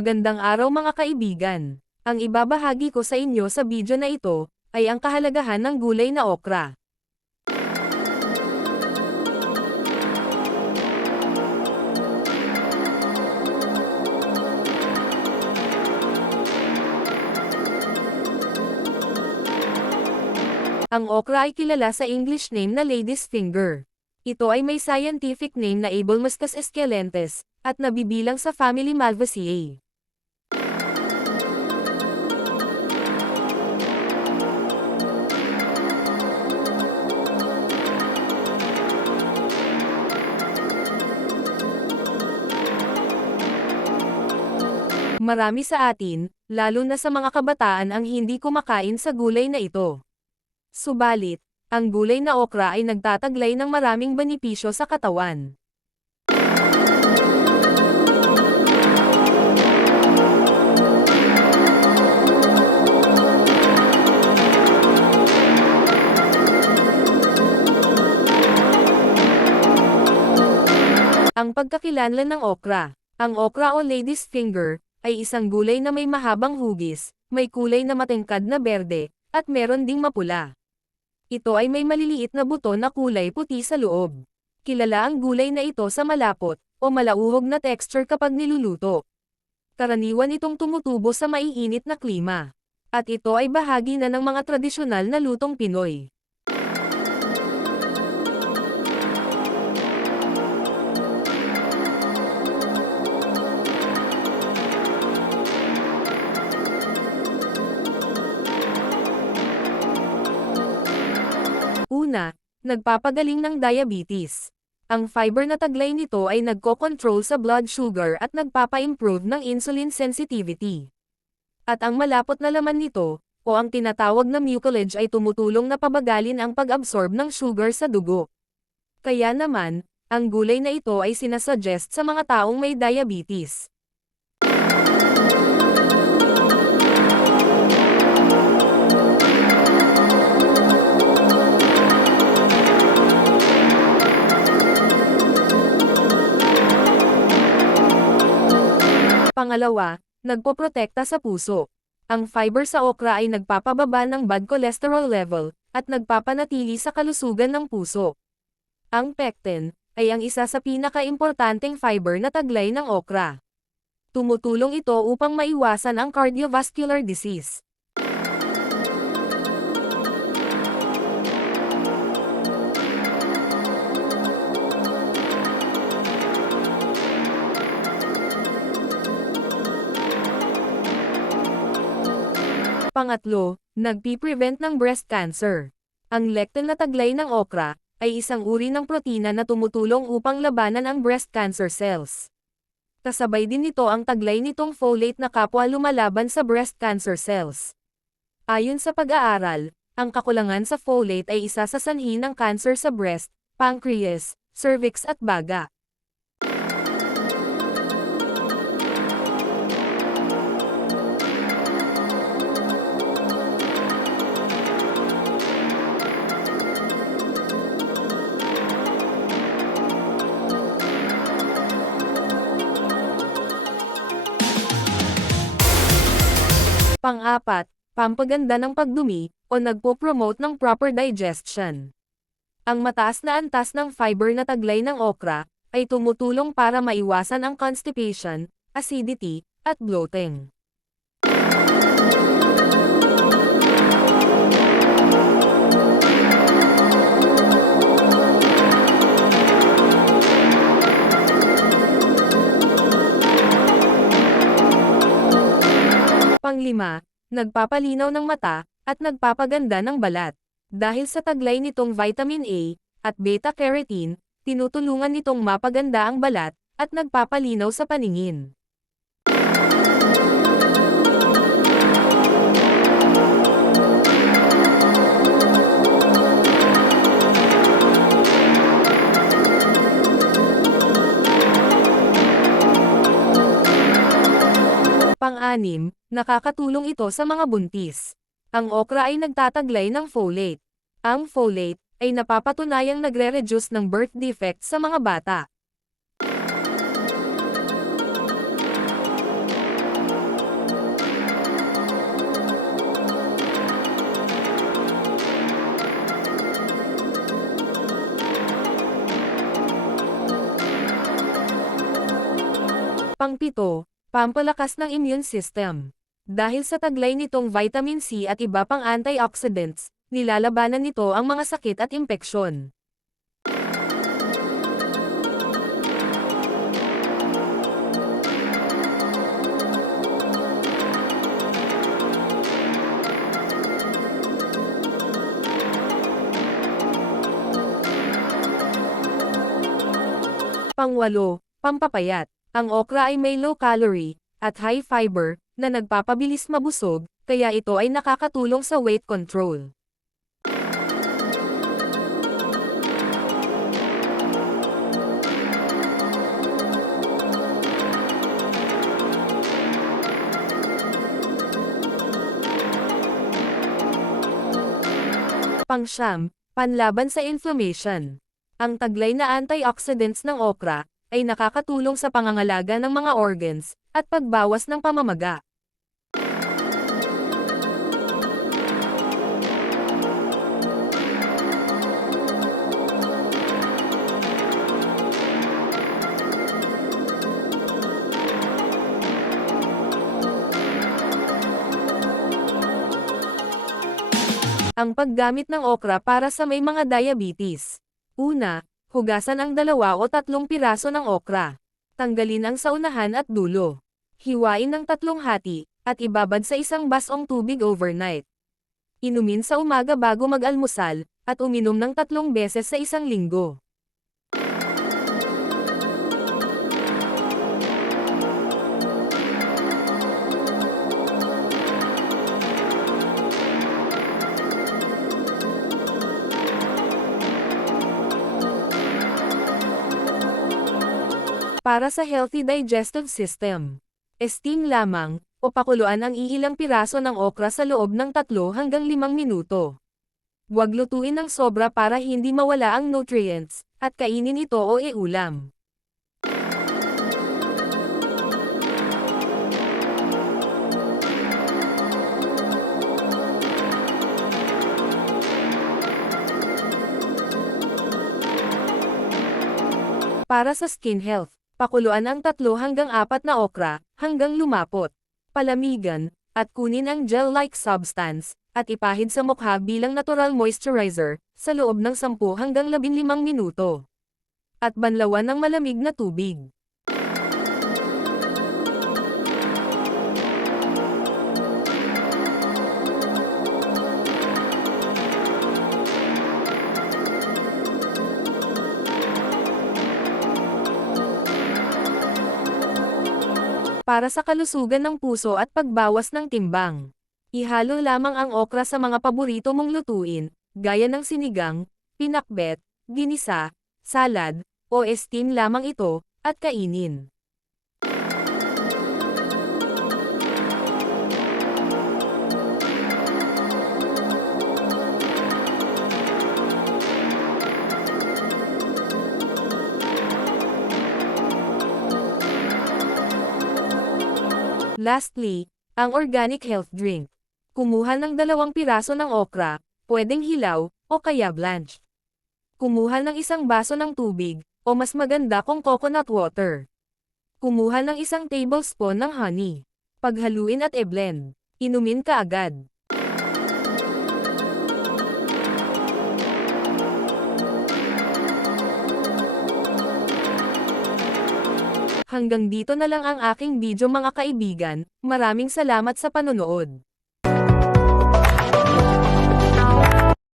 Magandang araw mga kaibigan. Ang ibabahagi ko sa inyo sa video na ito, ay ang kahalagahan ng gulay na okra. Ang okra ay kilala sa English name na lady's finger. Ito ay may scientific name na Abelmuscus esculentes, at nabibilang sa family Malvaceae. Marami sa atin, lalo na sa mga kabataan ang hindi kumakain sa gulay na ito. Subalit, ang gulay na okra ay nagtataglay ng maraming benepisyo sa katawan. Ang pagkakilanlan ng okra. Ang okra o lady's finger, ay isang gulay na may mahabang hugis, may kulay na matingkad na berde, at meron ding mapula. Ito ay may maliliit na buto na kulay puti sa loob. Kilala ang gulay na ito sa malapot, o malauhog na texture kapag niluluto. Karaniwan itong tumutubo sa maiinit na klima. At ito ay bahagi na ng mga tradisyonal na lutong Pinoy. Una, nagpapagaling ng diabetes. Ang fiber na taglay nito ay nagko-control sa blood sugar at nagpapa-improve ng insulin sensitivity. At ang malapot na laman nito, o ang tinatawag na mucilage ay tumutulong na pabagalin ang pag-absorb ng sugar sa dugo. Kaya naman, ang gulay na ito ay sinasuggest sa mga taong may diabetes. Pangalawa, nagpoprotekta sa puso. Ang fiber sa okra ay nagpapababa ng bad cholesterol level, at nagpapanatili sa kalusugan ng puso. Ang pectin, ay ang isa sa pinaka-importanteng fiber na taglay ng okra. Tumutulong ito upang maiwasan ang cardiovascular disease. Pangatlo, nagpi-prevent ng breast cancer. Ang lectin na taglay ng okra, ay isang uri ng protina na tumutulong upang labanan ang breast cancer cells. Kasabay din nito ang taglay nitong folate na kapwa lumalaban sa breast cancer cells. Ayon sa pag-aaral, ang kakulangan sa folate ay isa sa sanhi ng cancer sa breast, pancreas, cervix at baga. Pang-apat, pampaganda ng pagdumi, o nagpo-promote ng proper digestion. Ang mataas na antas ng fiber na taglay ng okra, ay tumutulong para maiwasan ang constipation, acidity, at bloating. Panglima, nagpapalinaw ng mata, at nagpapaganda ng balat. Dahil sa taglay nitong vitamin A, at beta-carotene, tinutulungan nitong mapaganda ang balat, at nagpapalinaw sa paningin. Pang-anim, nakakatulong ito sa mga buntis. Ang okra ay nagtataglay ng folate. Ang folate ay napapatunayang nagre-reduce ng birth defects sa mga bata. Pang-7, pampalakas ng immune system. Dahil sa taglay nitong vitamin C at iba pang antioxidants, nilalabanan nito ang mga sakit at impeksyon. Pang-8, pampapayat. Ang okra ay may low calorie at high fiber na nagpapabilis mabusog, kaya ito ay nakakatulong sa weight control. Pang-9, panlaban sa inflammation. Ang taglay na antioxidants ng okra ay nakakatulong sa pangangalaga ng mga organs at pagbawas ng pamamaga. Ang paggamit ng okra para sa may mga diabetes. Una, hugasan ang 2 o 3 piraso ng okra. Tanggalin ang saunahan at dulo. Hiwain ng 3 hati, at ibabad sa isang basong tubig overnight. Inumin sa umaga bago mag-almusal, at uminom ng 3 beses sa isang linggo. Para sa healthy digestive system. Steam lamang, o pakuluan ang iilang piraso ng okra sa loob ng 3 hanggang 5 minuto. Huwag lutuin ng sobra para hindi mawala ang nutrients, at kainin ito o iulam. Para sa skin health, pakuluan ang 3 hanggang 4 na okra, hanggang lumapot. Palamigan, at kunin ang gel-like substance, at ipahid sa mukha bilang natural moisturizer, sa loob ng 10 hanggang 15 minuto. At banlawan ng malamig na tubig. Para sa kalusugan ng puso at pagbawas ng timbang. Ihalo lamang ang okra sa mga paborito mong lutuin, gaya ng sinigang, pinakbet, ginisa, salad, o steam lamang ito, at kainin. Lastly, ang organic health drink. Kumuha ng 2 piraso ng okra, pwedeng hilaw, o kaya blanched. Kumuha ng 1 baso ng tubig, o mas maganda kung coconut water. Kumuha ng 1 tablespoon ng honey. Paghaluin at i-blend. Inumin kaagad. Hanggang dito na lang ang aking video mga kaibigan, maraming salamat sa panonood.